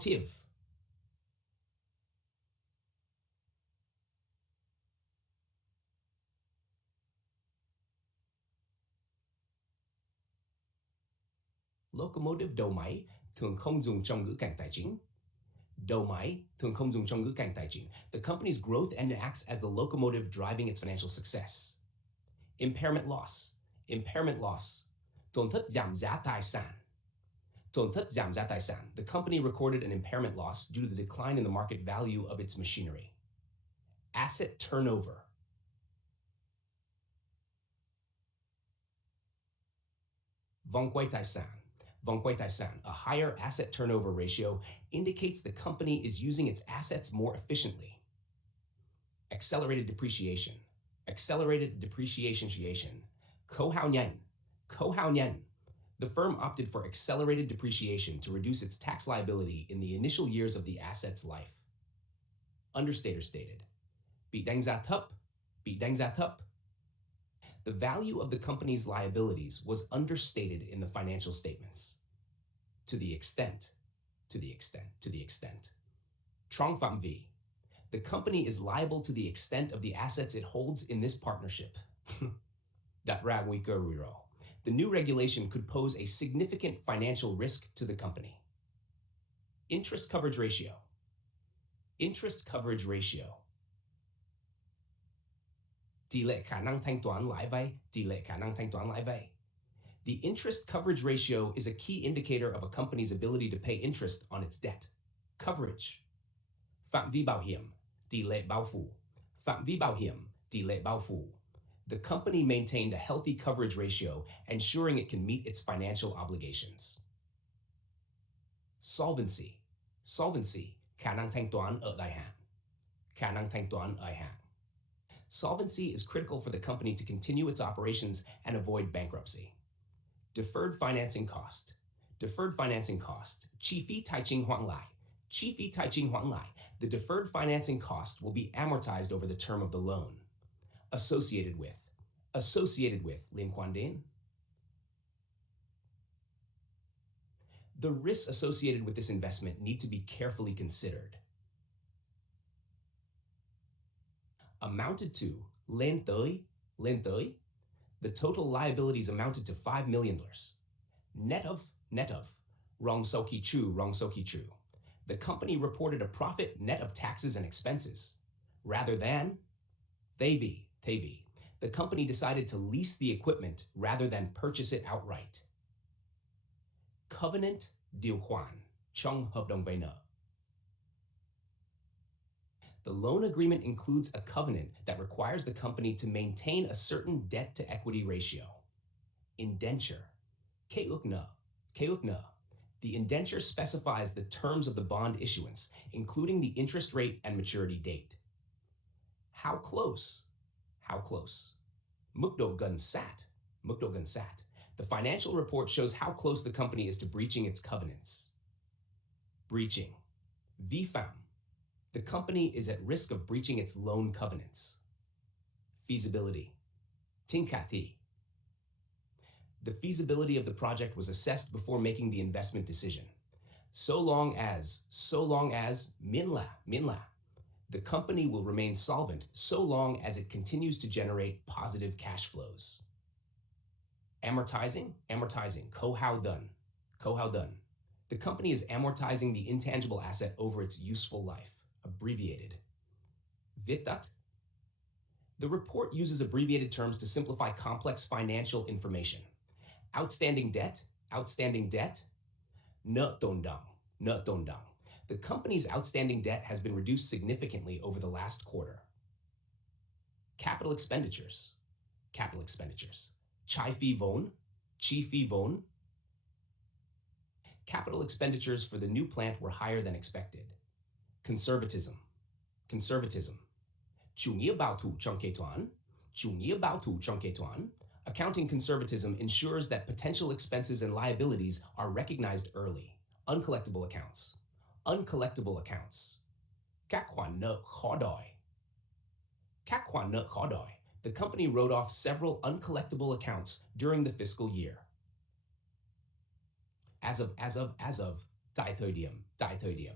Locomotive. Locomotive đầu máy thường không dùng trong ngữ cảnh tài chính. Đầu máy thường không dùng trong ngữ cảnh tài chính. The company's growth engine acts as the locomotive driving its financial success. Impairment loss. Impairment loss. Tổn thất giảm giá tài sản. Tổn thất giảm giá tài sản. The company recorded an impairment loss due to the decline in the market value of its machinery. Asset turnover. Vòng quay tài sản. Vòng quay tài sản, a higher asset turnover ratio, indicates the company is using its assets more efficiently. Accelerated depreciation. Accelerated depreciation. Ko hao nyen. Ko hao nyen. The firm opted for accelerated depreciation to reduce its tax liability in the initial years of the asset's life. Understater stated. Bị đánh giá thấp. Bị đánh giá thấp. The value of the company's liabilities was understated in the financial statements. To the extent. Trong phạm vi. The company is liable to the extent of the assets it holds in this partnership. Đặt ra nguy cơ rủi ro. The new regulation could pose a significant financial risk to the company. Interest coverage ratio. Interest coverage ratio. Tỷ lệ khả năng thanh toán lãi vay. Tỷ lệ khả năng thanh toán lãi vay. The interest coverage ratio is a key indicator of a company's ability to pay interest on its debt. Coverage. Phạm vi bảo hiểm. Tỷ lệ bao phủ. Phạm vi bảo hiểm. Tỷ lệ bao phủ. The company maintained a healthy coverage ratio, ensuring it can meet its financial obligations. Solvency. Solvency. Khả năng thanh toán ở dài hạn. Khả năng thanh toán ở dài hạn. Solvency is critical for the company to continue its operations and avoid bankruptcy. Deferred financing cost. Deferred financing cost. Chi phí tài chính hoãn lại. Chi phí tài chính hoãn lại. The deferred financing cost will be amortized over the term of the loan. Associated with. Associated with. Liên quan đến. The risks associated with this investment need to be carefully considered. Amounted to. Lên tới. Lên tới. The total liabilities amounted to $5 million. Net of. Net of. Wrong so ki true. Wrong so ki true. The company reported a profit net of taxes and expenses. Rather than. Thay vì. The company decided to lease the equipment rather than purchase it outright. Covenant điều khoản trong hợp đồng vay nợ. The loan agreement includes a covenant that requires the company to maintain a certain debt-to-equity ratio. Indenture. Ke ước nợ. The indenture specifies the terms of the bond issuance, including the interest rate and maturity date. How close? How close? Mức độ gần sát. Mức độ gần sát. The financial report shows how close the company is to breaching its covenants. Breaching. Vi phạm. The company is at risk of breaching its loan covenants. Feasibility. Tính khả thi. The feasibility of the project was assessed before making the investment decision. So long as, miễn là, the company will remain solvent so long as it continues to generate positive cash flows. Amortizing. Ko hao done. The company is amortizing the intangible asset over its useful life. Abbreviated. Vitat. The report uses abbreviated terms to simplify complex financial information. Outstanding debt. Nợ tồn đọng. The company's outstanding debt has been reduced significantly over the last quarter. Capital expenditures. Chi phí vốn. Capital expenditures for the new plant were higher than expected. Conservatism. Chủ nghĩa bảo thủ trong kế toán. Accounting conservatism ensures that potential expenses and liabilities are recognized early. Uncollectible accounts. Các khoản nợ khó đòi. The company wrote off several uncollectible accounts during the fiscal year. As of, tại thời điểm, Tại thời điểm.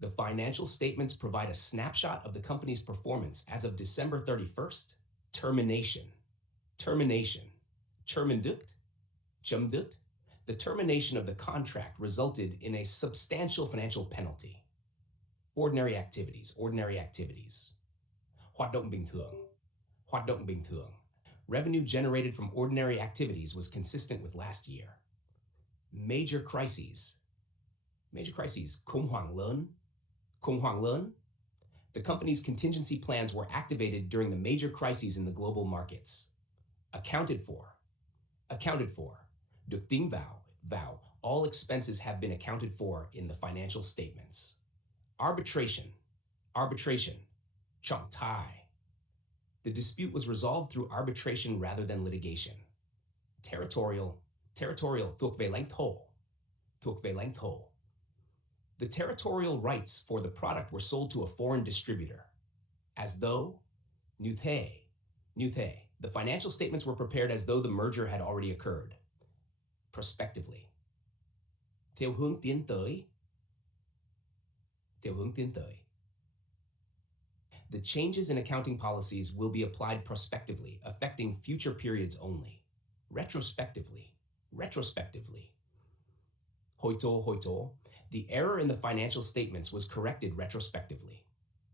The financial statements provide a snapshot of the company's performance as of December 31st. Termination. Termination. Terminduct. Chumduct. The termination of the contract resulted in a substantial financial penalty. Ordinary activities. Ordinary activities. Hoạt động bình thường. Hoạt động bình thường. Revenue generated from ordinary activities was consistent with last year. Major crises. Major crises. Khủng hoảng lớn. Khủng hoảng lớn. The company's contingency plans were activated during the major crises in the global markets. Accounted for. Accounted for. Được tính vào. Vào. All expenses have been accounted for in the financial statements. Arbitration. Arbitration. Trọng tài. The dispute was resolved through arbitration rather than litigation. Territorial. Territorial. Thuộc về lãnh thổ. Thuộc về lãnh thổ. The territorial rights for the product were sold to a foreign distributor. As though. Như thế. Như thế. The financial statements were prepared as though the merger had already occurred. Prospectively. Theo hướng tiến tới. Theo hướng tiến tới. The changes in accounting policies will be applied prospectively, affecting future periods only. Retrospectively. Retrospectively. Hoito, hoito. The error in the financial statements was corrected retrospectively.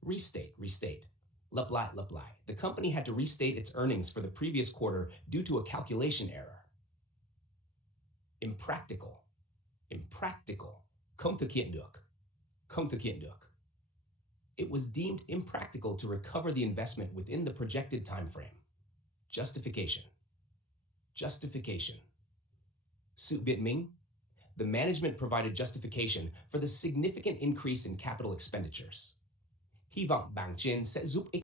Restate, restate. Lặp lại, lặp lại. The company had to restate its earnings for the previous quarter due to a calculation error. Impractical. Impractical. Không thực hiện được. Không thực hiện được. It was deemed impractical to recover the investment within the projected time frame. Justification. Justification. Sự biện minh. The management provided justification for the significant increase in capital expenditures. Hy vọng bảng trên sẽ giúp ích